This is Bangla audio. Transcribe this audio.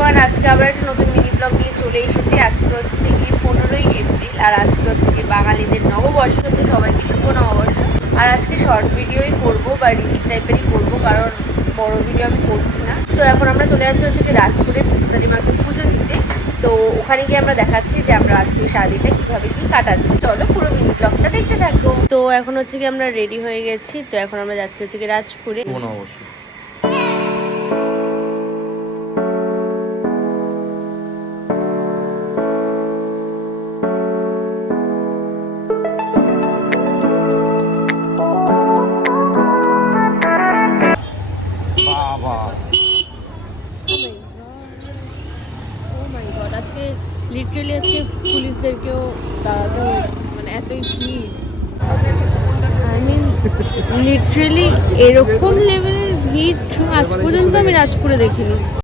এভরিওয়ান, আজকে আবার একটা নতুন মিনি ব্লগ নিয়ে চলে এসেছি। আজকে হচ্ছে কি 15ই এপ্রিল, আর আজকে হচ্ছে কি বাঙালিদের নববর্ষ। তো সবাইকে শুভ নববর্ষ। আর আজকে শর্ট ভিডিওই করব বা রিলস টাইপেরই করব, কারণ বড় ভিডিও আমি করছি না। তো এখন আমরা চলে যাচ্ছি হচ্ছে কি রাজপুরে পুজোতারি মাকে পুজো দিতে। তো ওখানে গিয়ে আমরা দেখাচ্ছি যে আমরা আজকে সারাদিনটা কীভাবে কি কাটাচ্ছি। চলো পুরো মিনি ব্লগটা দেখতে থাকবো। তো এখন হচ্ছে কি আমরা রেডি হয়ে গেছি। তো এখন আমরা যাচ্ছি হচ্ছে কি রাজপুরে। অবশ্যই আজকে লিটারেলি আজকে পুলিশদেরকেও দাঁড়াতে হয়েছে, মানে এতই ভিড়। আই মিন লিটারেলি এরকম লেভেলের ভিড় আজ পর্যন্ত আমি রাজপুরে দেখিনি।